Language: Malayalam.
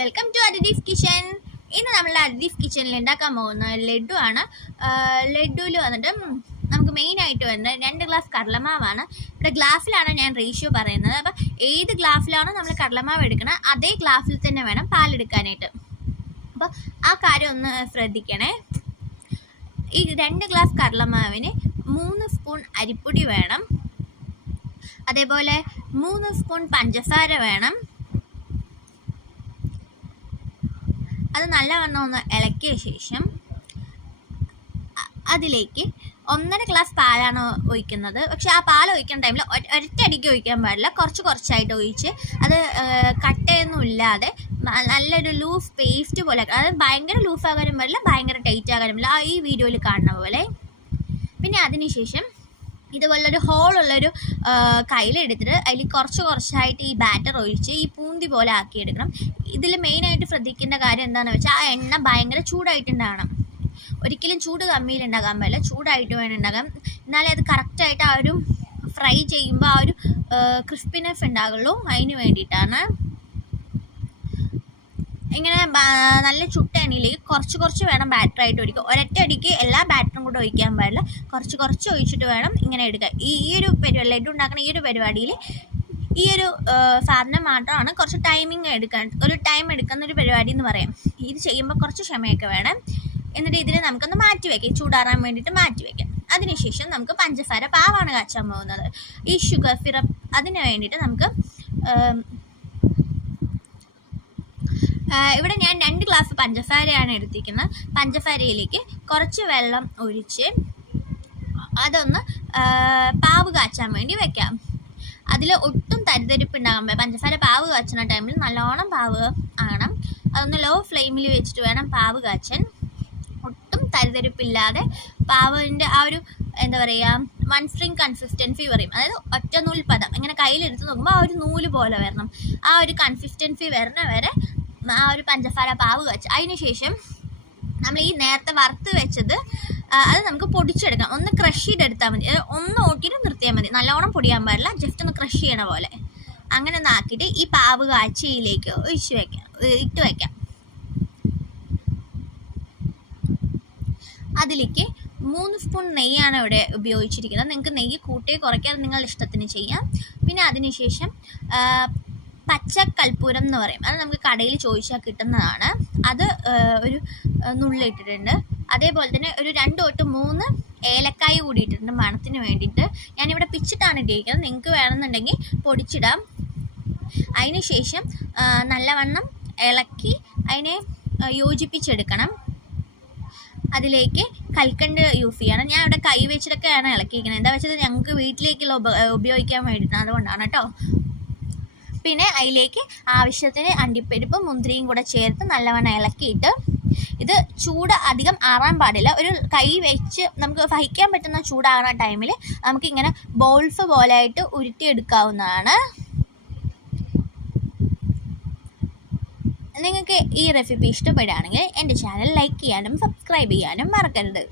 Welcome to അദിതീസ് kitchen. ഇന്ന് നമ്മൾ അദിതീസ് കിച്ചണിൽ ഉണ്ടാക്കാൻ പോകുന്ന ലഡു ആണ്. ലഡുവിൽ വന്നിട്ട് നമുക്ക് മെയിനായിട്ട് വരുന്നത് 2 ഗ്ലാസ് കടലമാവാണ്. ഇവിടെ ഗ്ലാസ്സിലാണ് ഞാൻ റേഷ്യോ പറയുന്നത്. അപ്പം ഏത് ഗ്ലാസ്സിലാണോ നമ്മൾ കടലമാവ് എടുക്കണം അതേ ഗ്ലാസ്സിൽ തന്നെ വേണം പാലെടുക്കാനായിട്ട്. അപ്പോൾ ആ കാര്യം ഒന്ന് ശ്രദ്ധിക്കണേ. ഈ 2 ഗ്ലാസ് കടലമാവിന് 3 സ്പൂൺ അരിപ്പൊടി വേണം. അതേപോലെ 3 സ്പൂൺ പഞ്ചസാര വേണം. അത് നല്ലവണ്ണം ഒന്ന് ഇളക്കിയ ശേഷം അതിലേക്ക് 1.5 ഗ്ലാസ് പാലാണ് ഒഴിക്കുന്നത്. പക്ഷെ ആ പാൽ ഒഴിക്കുന്ന ടൈമിൽ ഒരറ്റടിക്ക് ഒഴിക്കാൻ പാടില്ല, കുറച്ചായിട്ട് ഒഴിച്ച് അത് കട്ടയൊന്നും ഇല്ലാതെ നല്ലൊരു ലൂസ് പേസ്റ്റ് പോലെ, അതായത് ഭയങ്കര ലൂസ് ആകാനും പാടില്ല, ഭയങ്കര ടൈറ്റ് ആകാനും പാടില്ല, ഈ വീഡിയോയിൽ കാണുന്ന പോലെ. പിന്നെ അതിനുശേഷം ഇതുപോലൊരു ഹോളുള്ളൊരു കയ്യിലെടുത്തിട്ട് അതിൽ കുറച്ചായിട്ട് ഈ ബാറ്റർ ഒഴിച്ച് ഈ പൂന്തി പോലെ ആക്കിയെടുക്കണം. ഇതിൽ മെയിനായിട്ട് ശ്രദ്ധിക്കേണ്ട കാര്യം എന്താണെന്ന് വെച്ചാൽ ആ എണ്ണ ഭയങ്കര ചൂടായിട്ടുണ്ടാകണം. ഒരിക്കലും ചൂട് കമ്മിയിലുണ്ടാകാൻ പാടില്ല, ചൂടായിട്ട് വേണം ഉണ്ടാകാൻ. എന്നാലേ അത് കറക്റ്റായിട്ട് ആ ഒരു ഫ്രൈ ചെയ്യുമ്പോൾ ആ ഒരു ക്രിസ്പിനെസ് ഉണ്ടാകുള്ളൂ. അതിന് വേണ്ടിയിട്ടാണ് ഇങ്ങനെ നല്ല ചുട്ട എണ്ണയിലേക്ക് കുറച്ച് വേണം ബാറ്ററായിട്ട് ഒഴിക്കുക. ഒരൊറ്റയടിക്ക് എല്ലാ ബാറ്ററും കൂടെ ഒഴിക്കാൻ പാടില്ല, കുറച്ച് ഒഴിച്ചിട്ട് വേണം ഇങ്ങനെ എടുക്കുക. ഈ ഒരു പരിപാടി ലഡു ഉണ്ടാക്കുന്ന ഈ ഒരു പരിപാടിയിൽ ഈ ഒരു സാധനം മാത്രമാണ് കുറച്ച് ടൈം എടുക്കുന്ന ഒരു പരിപാടി എന്ന് പറയാം. ഇത് ചെയ്യുമ്പോൾ കുറച്ച് ക്ഷമയൊക്കെ വേണം. എന്നിട്ട് ഇതിനെ നമുക്കൊന്ന് മാറ്റി വയ്ക്കാം, ചൂടാറാൻ വേണ്ടിയിട്ട് മാറ്റി വയ്ക്കാം. അതിനുശേഷം നമുക്ക് പഞ്ചസാര പാവാണ് കാച്ചാൻ പോകുന്നത്. ഈ ഷുഗർ സിറപ്പ് അതിന് വേണ്ടിയിട്ട് നമുക്ക് ഇവിടെ ഞാൻ 2 ഗ്ലാസ് പഞ്ചസാരയാണ് എടുത്തിരിക്കുന്നത്. പഞ്ചസാരയിലേക്ക് കുറച്ച് വെള്ളം ഒഴിച്ച് അതൊന്ന് പാവ് കാച്ചാൻ വേണ്ടി വെക്കാം. അതിൽ ഒട്ടും തരിതരിപ്പ് ഉണ്ടാകാൻ, പഞ്ചസാര പാവ് കാച്ചുന്ന ടൈമിൽ നല്ലോണം പാവ് ആകണം. അതൊന്ന് ലോ ഫ്ലെയിമിൽ വെച്ചിട്ട് വേണം പാവ് കാച്ചാൻ. ഒട്ടും തരിതരിപ്പില്ലാതെ പാവിൻ്റെ ആ ഒരു എന്താ പറയുക, വൺ സ്ട്രിങ് കൺസിസ്റ്റൻസി പറയും, അതായത് ഒറ്റ നൂൽ പദം. ഇങ്ങനെ കയ്യിലെടുത്ത് നോക്കുമ്പോൾ ആ ഒരു നൂല് പോലെ വരണം. ആ ഒരു കൺസിസ്റ്റൻസി വരുന്ന വരെ ആ ഒരു പഞ്ചസാര പാവ് കാച്ച്. അതിനുശേഷം നമ്മൾ ഈ നേരത്തെ വറുത്ത് വെച്ചത് അത് നമുക്ക് പൊടിച്ചെടുക്കാം. ഒന്ന് ക്രഷ് ചെയ്തെടുത്താൽ മതി, ഒന്ന് ഓട്ടിയിട്ട് നിർത്തിയാൽ മതി. നല്ലോണം പൊടിയാൻ പാടില്ല, ജസ്റ്റ് ഒന്ന് ക്രഷ് ചെയ്യണ പോലെ. അങ്ങനെ ഒന്ന് ആക്കിയിട്ട് ഈ പാവ് കാച്ചിയിലേക്ക് ഇട്ട് വയ്ക്കാം. അതിലേക്ക് 3 സ്പൂൺ നെയ്യാണ് ഇവിടെ ഉപയോഗിച്ചിരിക്കുന്നത്. നിങ്ങൾക്ക് നെയ്യ് കൂട്ടിയോ കുറയ്ക്കാതെ നിങ്ങളുടെ ഇഷ്ടത്തിന് ചെയ്യാം. പിന്നെ അതിനുശേഷം പച്ചക്കൽപ്പൂരം എന്ന് പറയും, അത് നമുക്ക് കടയിൽ ചോദിച്ചാൽ കിട്ടുന്നതാണ്. അത് ഒരു നുള്ളിട്ടിട്ടുണ്ട്. അതേപോലെ തന്നെ ഒരു 2 തൊട്ട് 3 ഏലക്കായ കൂടി ഇട്ടിട്ടുണ്ട് മണത്തിന് വേണ്ടിയിട്ട്. ഞാനിവിടെ പിച്ചിട്ടാണ് ഇട്ടിരിക്കുന്നത്, നിങ്ങൾക്ക് വേണമെന്നുണ്ടെങ്കിൽ പൊടിച്ചിടാം. അതിന് ശേഷം നല്ലവണ്ണം ഇളക്കി അതിനെ യോജിപ്പിച്ചെടുക്കണം. അതിലേക്ക് കൽക്കണ്ട് യൂസ് ചെയ്യണം. ഞാൻ ഇവിടെ കൈ വെച്ചിട്ടൊക്കെയാണ് ഇളക്കിയിരിക്കുന്നത്. എന്താ വെച്ചത് ഞങ്ങൾക്ക് വീട്ടിലേക്കുള്ള ഉപയോഗിക്കാൻ വേണ്ടിയിട്ടാണ്, അതുകൊണ്ടാണ് കേട്ടോ. പിന്നെ അതിലേക്ക് ആവശ്യത്തിന് അണ്ടിപ്പരിപ്പും മുന്തിരിയും കൂടെ ചേർത്ത് നല്ലവണ്ണം ഇളക്കിയിട്ട്, ഇത് ചൂട് അധികം ആറാൻ പാടില്ല. ഒരു കൈ വെച്ച് നമുക്ക് സഹിക്കാൻ പറ്റുന്ന ചൂടാകുന്ന ടൈമിൽ നമുക്കിങ്ങനെ ബോൾസ് പോലെ ആയിട്ട് ഉരുട്ടിയെടുക്കാവുന്നതാണ്. നിങ്ങൾക്ക് ഈ റെസിപ്പി ഇഷ്ടപ്പെടുകയാണെങ്കിൽ എൻ്റെ ചാനൽ ലൈക്ക് ചെയ്യാനും സബ്സ്ക്രൈബ് ചെയ്യാനും മറക്കരുത്.